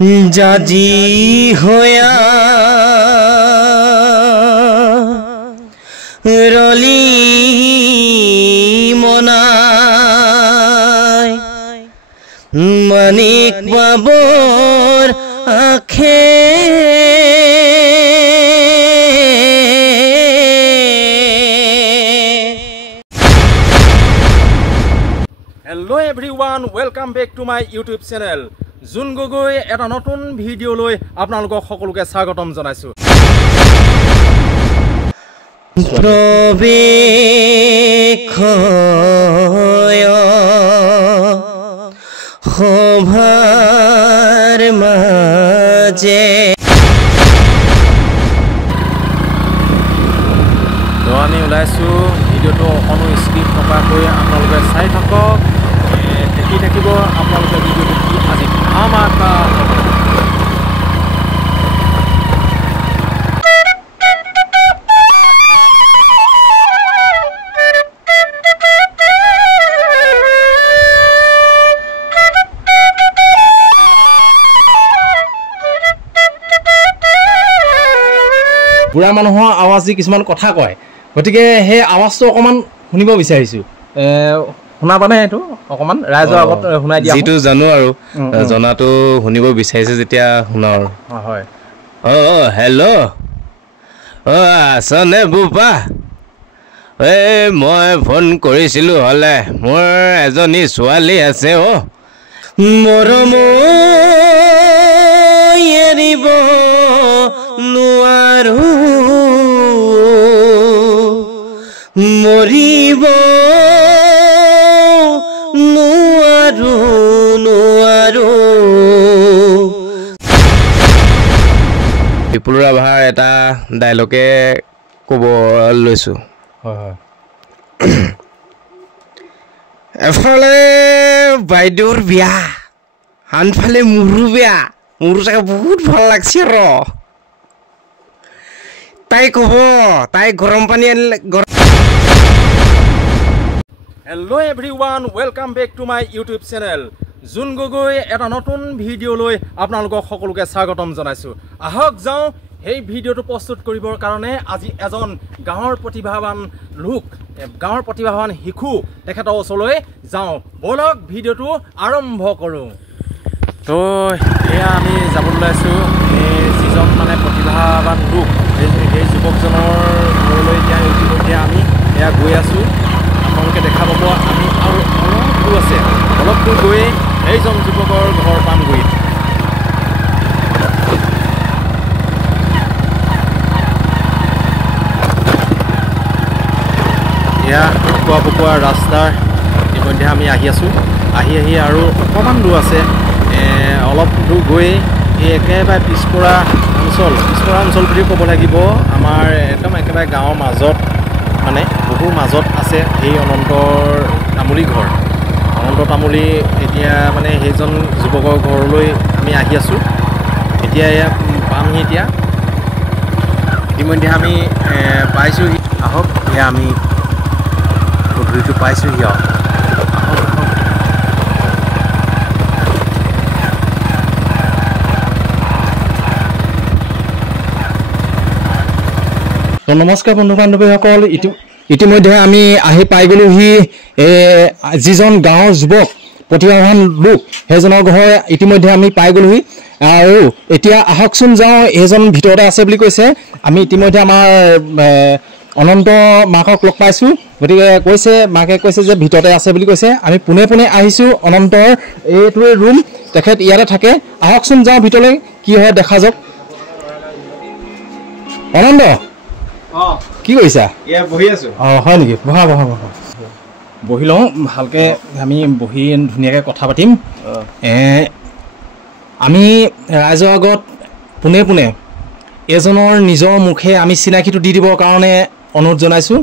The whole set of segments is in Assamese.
জাজি হয়া রলি Monai Manik Babur আখে Hello everyone, welcome back to my YouTube channel. Jun Gogoi eta notun video loi apnalok সকলোকে স্বাগতম জনাইছো। প্রবেক্ষয় সভার মাঝে তো আমি ওলাইছো ভিডিওটো অকনো স্কিপ নকৰাকৈ আপোনালোকে চাই থাকক দেখি থাকিব আপোনালোকে ভিডিওটো কি আজি ধামাকা হ'ব। বুঢ়া মানুহৰ আৱাজ দি কিছুমান কথা কয়, গতিকে সেই আৱাজটো অকণমান শুনিব বিচাৰিছোঁ। শুনাবানে এইটো অকণমান ৰাইজৰ আগত শুনাই দিয়া? যিটো জানো আৰু জনাটো শুনিব বিচাৰিছে যেতিয়া শুনাও আৰু। হয়। হেল্ল' আছনে বোপা? মই ফোন কৰিছিলোঁ হ'লে মোৰ এজনী ছোৱালী আছে মৰম এৰিব নোৱাৰো মৰিব নোৱাৰো বিপুল ৰাভাৰ এটা ডাইলগে ক'ব লৈছোঁ। হয়। এফালে বাইদেউৰ বিয়া, আনফালে মোৰো বিয়া। মোৰো চাগে বহুত ভাল লাগছে তাই ক'ব তাই গৰম পানী আনিলে। Hello everyone, welcome back to my YouTube channel. Jun Gogoi eta notun video loi apnalok সকলোকে স্বাগতম জনাইছো। আহক যাও এই ভিডিওটো প্ৰস্তুত কৰিবৰ কাৰণে আজি এজন গাঁৱৰ প্ৰতিভাৱান লোক, গাঁৱৰ প্ৰতিভাৱান শিশু তেখেতৰ ওচৰলৈ যাওঁ। বলক ভিডিওটো আৰম্ভ কৰোঁ। তো এয়া আমি যাবলৈ ওলাইছোঁ যিজন মানে প্ৰতিভাৱান লোক, সেই যুৱকজনৰ ঘৰলৈ এতিয়া ইতিমধ্যে আমি এয়া গৈ আছোঁ। আপোনালোকে দেখা পাব আমি আৰু অলপ দূৰ আছে, অলপ দূৰ গৈ এইজন যুৱকৰ ঘৰ পামগৈ। এয়া পোকোৱা ৰাস্তাৰ ইতিমধ্যে আমি আহি আছোঁ। আহি আৰু অকণমান দূৰ আছে, অলপ দূৰ গৈ এই একেবাৰে পিছপৰা অঞ্চল বুলি ক'ব লাগিব। আমাৰ একদম একেবাৰে গাঁৱৰ মাজত, মানে বহু মাজত আছে এই অনন্ত তামুলী ঘৰ। অনন্ত তামুলী এতিয়া মানে সেইজন যুৱকৰ ঘৰলৈ আমি আহি আছোঁ। এতিয়া এয়া পামহি। এতিয়া ইতিমধ্যে আমি পাইছোঁহি। আহক এয়া আমি পদূলিটো পাইছোঁহি আৰু। নমস্কাৰ বন্ধু বান্ধৱীসকল, ইতিমধ্যে আমি আহি পাই গ'লোহি যিজন গাঁৱৰ যুৱক প্ৰতিভাৱান লোক, সেইজনৰ ঘৰ ইতিমধ্যে আমি পাই গ'লোহি। আৰু এতিয়া আহকচোন যাওঁ, এইজন ভিতৰতে আছে বুলি কৈছে। আমি ইতিমধ্যে আমাৰ অনন্ত মাকক লগ পাইছোঁ, গতিকে মাকে কৈছে যে ভিতৰতে আছে বুলি কৈছে। আমি পোনে আহিছোঁ অনন্তৰ এইটোৱে ৰুম, তেখেত ইয়াতে থাকে। আহকচোন যাওঁ ভিতৰলৈ, কি হয় দেখা যাওক। অনন্ত কি কৰিছা? বহি আছোঁ। হয় নেকি? বহা বহি লওঁ ভালকৈ, আমি বহি ধুনীয়াকৈ কথা পাতিম। আমি ৰাইজৰ আগত পোনে এজনৰ নিজৰ মুখে আমি চিনাকিটো দি দিবৰ কাৰণে অনুৰোধ জনাইছোঁ।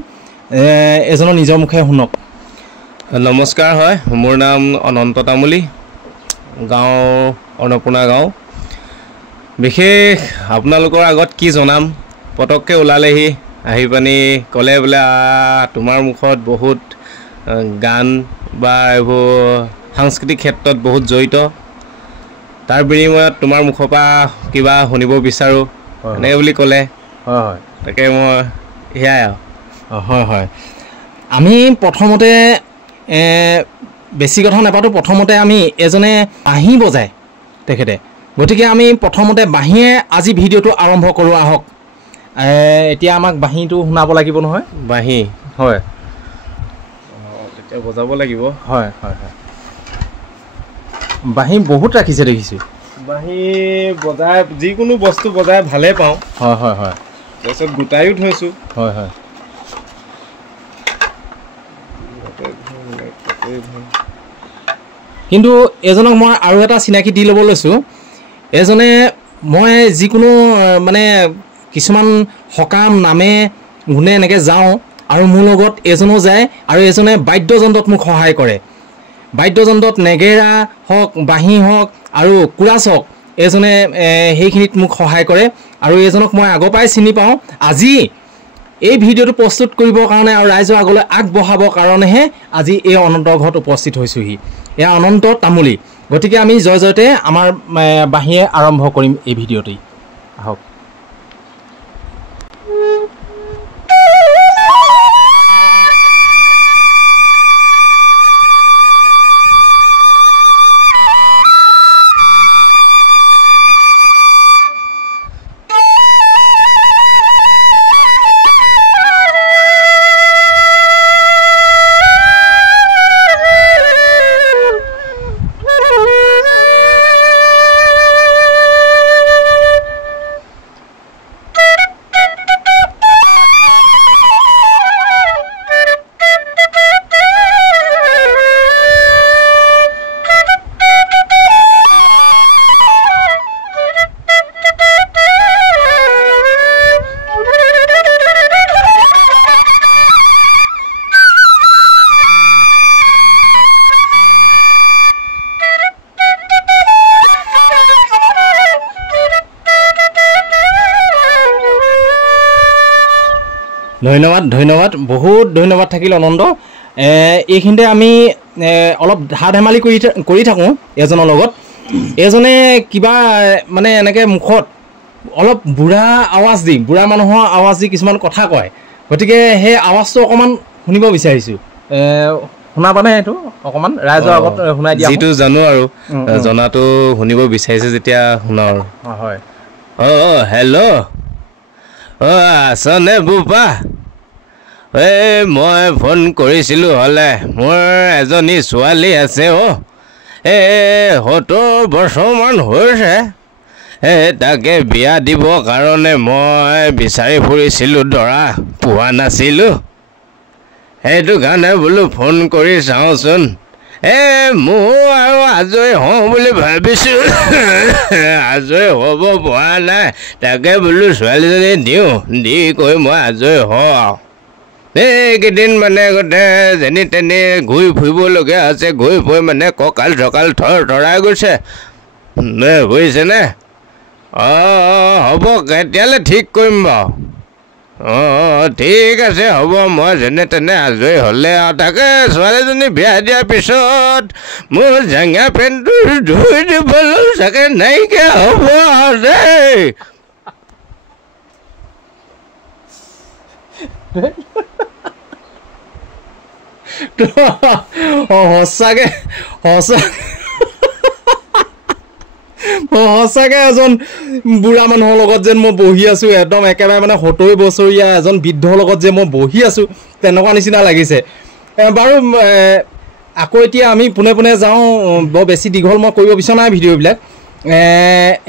এজনৰ নিজৰ মুখে শুনক। নমস্কাৰ, হয় মোৰ নাম অনন্ত তামুলী, গাঁও অন্নপূৰ্ণা গাঁও। বিশেষ আপোনালোকৰ আগত কি জনাম, পটককৈ ওলালেহি আহি পানি ক'লে বোলে তোমাৰ মুখত বহুত গান বা এইবোৰ সাংস্কৃতিক ক্ষেত্ৰত বহুত জড়িত, তাৰ বিনিময়ত তোমাৰ মুখৰ পৰা কিবা শুনিব বিচাৰোঁ এনেকৈ বুলি ক'লে হয় হয় তাকে মই সেয়াই আৰু হয় হয় আমি প্ৰথমতে বেছি কথা নাপাতো প্ৰথমতে আমি এজনে বাঁহী বজায় তেখেতে গতিকে আমি প্ৰথমতে বাঁহীয়ে আজি ভিডিঅ'টো আৰম্ভ কৰোঁ আহক এতিয়া আমাক বাঁহীটো শুনাব লাগিব নহয় বাঁহী হয় তেতিয়া বজাব লাগিব হয় হয় হয় বাঁহী বহুত ৰাখিছে দেখিছোঁ বাঁহী বজাই যিকোনো বস্তু বজাই ভালেই পাওঁ হয় হয় হয় তাৰপিছত গোটাইও থৈছোঁ হয় হয় কিন্তু এজনক মই আৰু এটা চিনাকি দি ল'ব লৈছোঁ এজনে মই যিকোনো মানে কিছুমান সকাম নামে গুণে এনেকৈ যাওঁ আৰু মোৰ লগত এজনো যায় আৰু এজনে বাদ্যযন্ত্ৰত মোক সহায় কৰে বাদ্যযন্ত্ৰত নেগেৰা হওক বাঁহী হওক আৰু কোৰাছ হওক এজনে সেইখিনিত মোক সহায় কৰে আৰু এজনক মই আগৰ পৰাই চিনি পাওঁ আজি এই ভিডিঅ'টো প্ৰস্তুত কৰিবৰ কাৰণে আৰু ৰাইজৰ আগলৈ আগবঢ়াবৰ কাৰণেহে আজি এই অনন্তৰ ঘৰত উপস্থিত হৈছোঁহি এয়া অনন্ত তামুলী গতিকে আমি জয় জয়তে আমাৰ বাঁহীয়ে আৰম্ভ কৰিম এই ভিডিঅ'টি আহক ধন্যবাদ ধন্যবাদ বহুত ধন্যবাদ থাকিল অনন্ত এইখিনিতে আমি অলপ ধা ধেমালি কৰি থাকোঁ এজনৰ লগত এজনে কিবা মানে এনেকৈ মুখত অলপ বুঢ়া আৱাজ দি বুঢ়া মানুহৰ আৱাজ দি কিছুমান কথা কয় গতিকে সেই আৱাজটো অকণমান শুনিব বিচাৰিছোঁ শুনাবানে এইটো অকণমান ৰাইজৰ আগত শুনাই দিয়া যিটো জানো আৰু জনাটো শুনিব বিচাৰিছে যেতিয়া শুনাওঁ আৰু হয় হেল্ল' আছনে বোপা মই ফোন কৰিছিলোঁ হ'লে মোৰ এজনী ছোৱালী আছে 70 বছৰমান হৈছে তাকে বিয়া দিবৰ কাৰণে মই বিচাৰি ফুৰিছিলোঁ দৰা পোৱা নাছিলোঁ সেইটো কাৰণে বোলো ফোন কৰি চাওঁচোন মোৰ আৰু আজৰি হওঁ বুলি ভাবিছোঁ আজৰি হ'ব পৰা নাই তাকে বোলো ছোৱালীজনী দিওঁ দি কৈ মই আজৰি হওঁ আৰু এইকেইদিন মানে গোটেই যেনি তেনি ঘূৰি ফুৰিবলগীয়া আছে ঘূৰি ফুৰি মানে কঁকাল চকাল থৰাই গৈছে বুজিছেনে হ'ব কেতিয়ালৈ ঠিক কৰিম বাৰু ঠিক আছে হ'ব মই যেনে তেনে আজৰি হ'লে আৰু তাকে ছোৱালীজনী বিয়া দিয়াৰ পিছত মোৰ জেঙা পেণ্টটো ধুই দিবলৈ চাগে নাইকিয়া হ'ব আৰু দেই সঁচাকৈ সঁচাকৈ এজন বুঢ়া মানুহৰ লগত যেন মই বহি আছোঁ একদম একেবাৰে মানে 70 বছৰীয়া এজন বৃদ্ধৰ লগত যে মই বহি আছোঁ তেনেকুৱা নিচিনা লাগিছে বাৰু আকৌ এতিয়া আমি পোনে পোনে যাওঁ বৰ বেছি দীঘল মই কৰিব বিচৰা নাই ভিডিঅ'বিলাক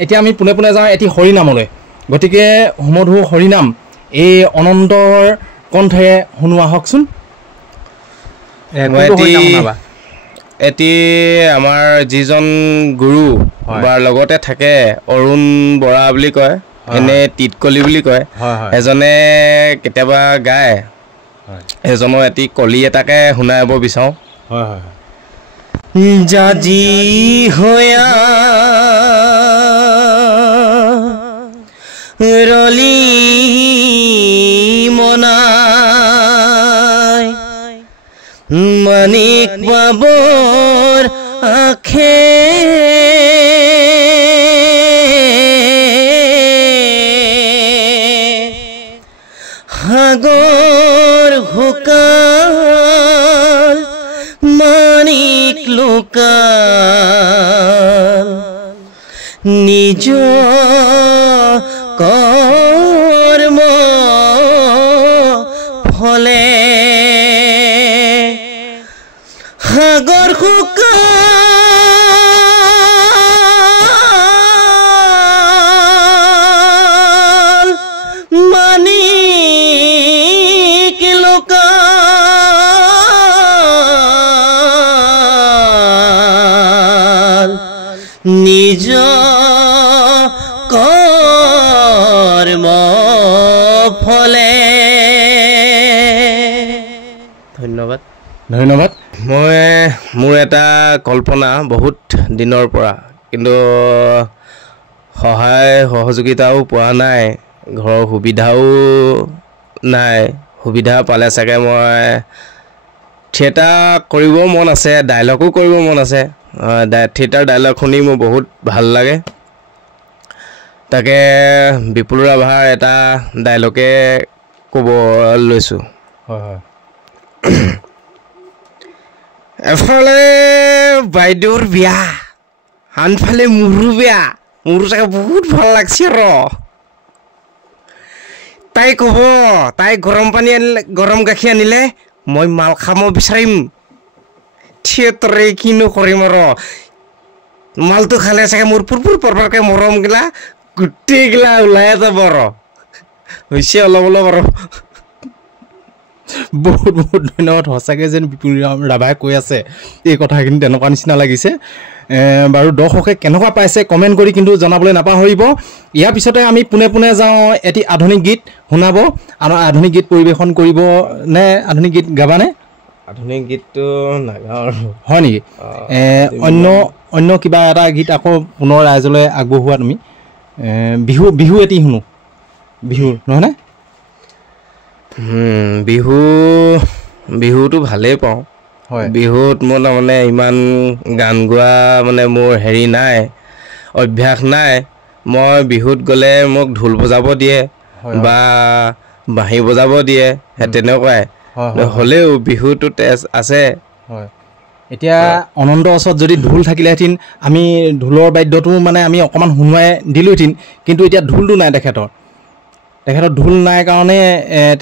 এতিয়া আমি পোনে পোনে যাওঁ এটি হৰিনামলৈ গতিকে সুমধুৰ হৰিনাম এই অনন্তৰ কণ্ঠেৰে শুনোৱা হওকচোন এটি আমাৰ যিজন গুৰু বা লগতে থাকে অৰুণ বৰা বুলি কয় এনে টিটকলি বুলি কয় এজনে কেতিয়াবা গায় এজনৰ এটি কলি এটাকে শুনাব বিচাৰোঁ জাজি হয়া ৰলি মনাই মানিক বাবৰ আখে নিজ কৰ্ম ফলে সাগৰ শুকাল মানিক লোকাল নিজ কৰ্ম ফলে ধন্যবাদ ধন্যবাদ মই মোৰ এটা কল্পনা বহুত দিনৰ পৰা কিন্তু সহায় সহযোগিতাও পোৱা নাই ঘৰৰ সুবিধাও নাই সুবিধা পালে চাগে মই থিয়েটাৰ কৰিব মন আছে ডাইলগো কৰিব মন আছে থিয়েটাৰ ডাইলগ শুনি মোৰ বহুত ভাল লাগে তাকে বিপুল ৰাভাৰ এটা ডাইলগে ক'ব লৈছোঁ হয় হয় এফালে বাইদেউৰ বিয়া আনফালে মোৰো বিয়া মোৰো চাগে বহুত ভাল লাগছে তাই ক'ব তাই গৰম পানী আনিলে গৰম গাখীৰ আনিলে মই মাল খাব বিচাৰিম থিয়েটাৰে কিনো কৰিম মালটো খালে চাগে মোৰ পুৰপুৰ পৰপৰকৈ মৰমগিলা গোটেইগিলা ওলাই যাব হৈছে অলপ অলপ বহুত বহুত ধন্যবাদ সঁচাকৈ যেন বিপুল ৰাভাই কৈ আছে এই কথাখিনি তেনেকুৱা নিচিনা লাগিছে বাৰু দৰ্শকে কেনেকুৱা পাইছে কমেণ্ট কৰি কিন্তু জনাবলৈ নাপাহৰিব ইয়াৰ পিছতে আমি পোনে পোনে যাওঁ এটি আধুনিক গীত শুনাব আৰু আধুনিক গীত পৰিৱেশন কৰিব নে আধুনিক গীত গাবানে আধুনিক গীতটো নাগাওঁ হয় নেকি অন্য কিবা এটা গীত আকৌ পুনৰ ৰাইজলৈ আগবঢ়োৱা তুমি বিহু এটি শুনো বিহুৰ নহয়নে বিহুটো ভালেই পাওঁ হয় বিহুত মোৰ তাৰমানে ইমান গান গোৱা মানে মোৰ হেৰি নাই অভ্যাস নাই মই বিহুত গ'লে মোক ঢোল বজাব দিয়ে বা বাঁহী বজাব দিয়ে তেনেকুৱাই হ'লেও বিহুটো তেজ আছে হয় এতিয়া অনন্ত ওচৰত যদি ঢোল থাকিলেহেঁতেন আমি ঢোলৰ বাদ্যটো মানে আমি অকণমান শুনোৱাই দিলোহেঁতেন কিন্তু এতিয়া ঢোলটো নাই তেখেতৰ ঢোল নাই কাৰণে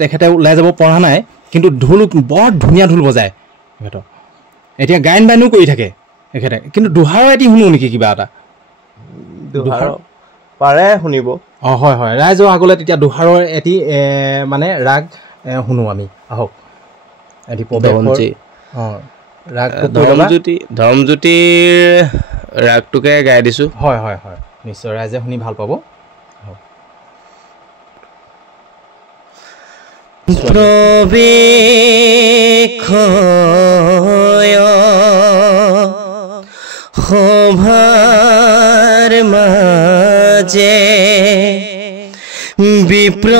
তেখেতে ওলাই যাব পৰা নাই কিন্তু ঢোল বৰ ধুনীয়া ঢোল বজায় তেখেতৰ এতিয়া গায়ন বায়নো কৰি থাকে তেখেতে কিন্তু দোহাৰৰ এটি শুনো নেকি কিবা এটা দোহাৰ পাৰে শুনিব অঁ হয় হয় ৰাইজৰ আগলৈ তেতিয়া দোহাৰৰ এটি মানে ৰাগ শুনো আমি আহক এটি অঁ ৰাগ ধৰ্মজ্যোতিৰ ৰাগটোকে গাই দিছোঁ হয় হয় হয় নিশ্চয় ৰাইজে শুনি ভাল পাব প্ৰবেক্ষয় সভাৰ মাজে বিপ্ৰ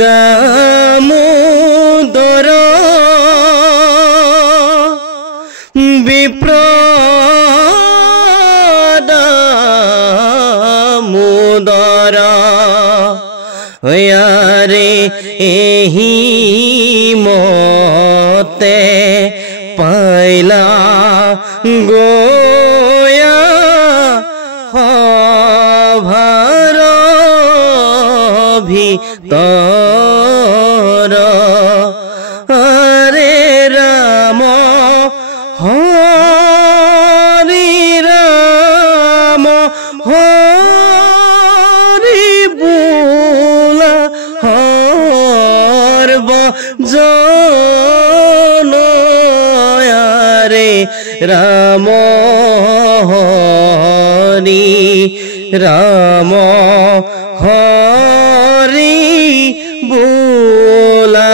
দামোদৰ য়াৰে এহি মতে পাইলা গয়া সভাৰ ভিতৰ হৰে ৰাম হৰি ৰাম হৰি বোলা জনয়াৰে ৰাম হৰি ৰাম হৰি বোলা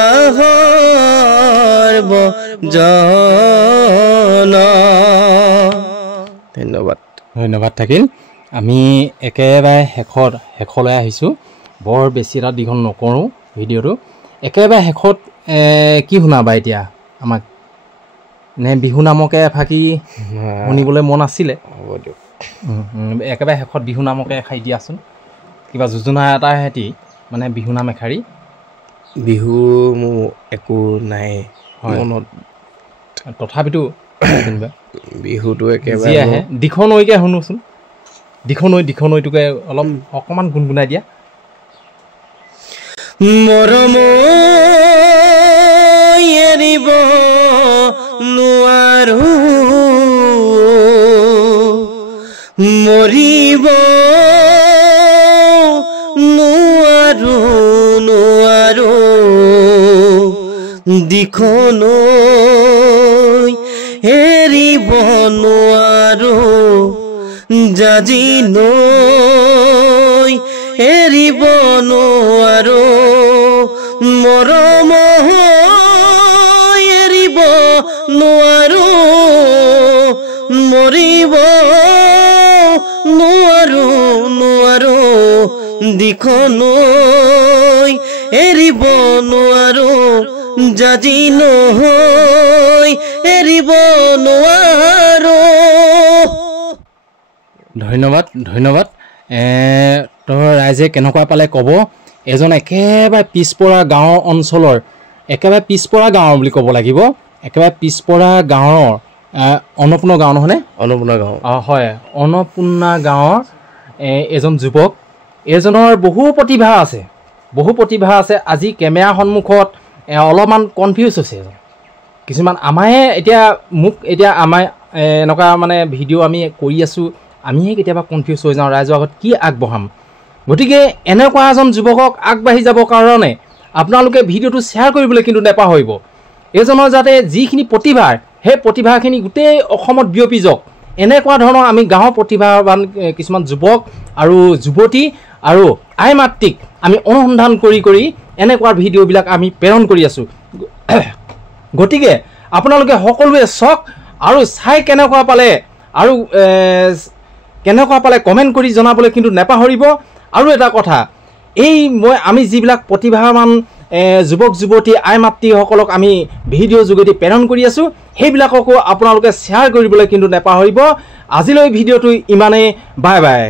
জন ধন্যবাদ ধন্যবাদ থাকিল আমি একেবাৰে শেষলৈ আহিছোঁ বৰ বেছি এটা দীঘল নকৰোঁ ভিডিঅ'টো একেবাৰে শেষত কি শুনাবা এতিয়া আমাক নে বিহু নামকে এফাকি শুনিবলৈ মন আছিলে হ'ব দিয়ক একেবাৰে শেষত বিহু নামকে এখাই দিয়াচোন কিবা যোজনা এটা হেঁতি মানে বিহু নাম এখাৰি বিহু মোৰ একো নাই মনত তথাপিতো বিহুটো যি একেবাৰে আহে দিখন ঐকে শুনোচোন দিখন ঐটোকে অলপ অকণমান গুণগুণাই দিয়া মৰম এৰিব নোৱাৰো মৰিব নোৱাৰো নোৱাৰো দিখন এৰিব নোৱাৰো জাজি নৈ এৰিব নোৱাৰো মৰম এৰিব নোৱাৰো মৰিব নোৱাৰো নোৱাৰো দিখন এৰিব নোৱাৰো জাজি নৈ এৰিব নোৱাৰো ধন্যবাদ ধন্যবাদ তো ৰাইজে কেনেকুৱা পালে ক'ব এজন একেবাৰে পিছপৰা গাঁৱৰ অঞ্চলৰ একেবাৰে পিছপৰা গাঁৱৰ বুলি ক'ব লাগিব একেবাৰে পিছপৰা গাঁৱৰ অন্নপূৰ্ণা গাঁও নহয়নে অন্নপূৰ্ণা গাঁও হয় অন্নপূৰ্ণা গাঁৱৰ এজন যুৱক এজনৰ বহু প্ৰতিভা আছে আজি কেমেৰা সন্মুখত অলপমান কনফিউজ হৈছে কিছুমান আমাৰে এতিয়া আমাৰ এনেকুৱা মানে ভিডিঅ' আমি কৰি আছোঁ আমিহে কেতিয়াবা কনফিউজ হৈ যাওঁ ৰাইজৰ আগত কি আগবঢ়াম গতিকে এনেকুৱা এজন যুৱকক আগবাঢ়ি যাবৰ কাৰণে আপোনালোকে ভিডিঅ'টো শ্বেয়াৰ কৰিবলৈ কিন্তু নেপাহৰিব এজনৰ যাতে যিখিনি প্ৰতিভা সেই প্ৰতিভাখিনি গোটেই অসমত বিয়পি যাওক এনেকুৱা ধৰণৰ আমি গাঁৱৰ প্ৰতিভাৱান কিছুমান যুৱক আৰু যুৱতী আৰু আই মাতৃক আমি অনুসন্ধান কৰি এনেকুৱা ভিডিঅ'বিলাক আমি প্ৰেৰণ কৰি আছোঁ গতিকে আপোনালোকে সকলোৱে চাওক আৰু চাই কেনেকুৱা পালে কমেণ্ট কৰি জনাবলৈ কিন্তু নেপাহৰিব আৰু এটা কথা আমি যিবিলাক প্ৰতিভাৱান যুৱক যুৱতী আই মাতৃসকলক আমি ভিডিঅ' যোগেদি প্ৰেৰণ কৰি আছোঁ সেইবিলাককো আপোনালোকে শ্বেয়াৰ কৰিবলৈ কিন্তু নেপাহৰিব আজিলৈ ভিডিঅ'টো ইমানেই বাই বাই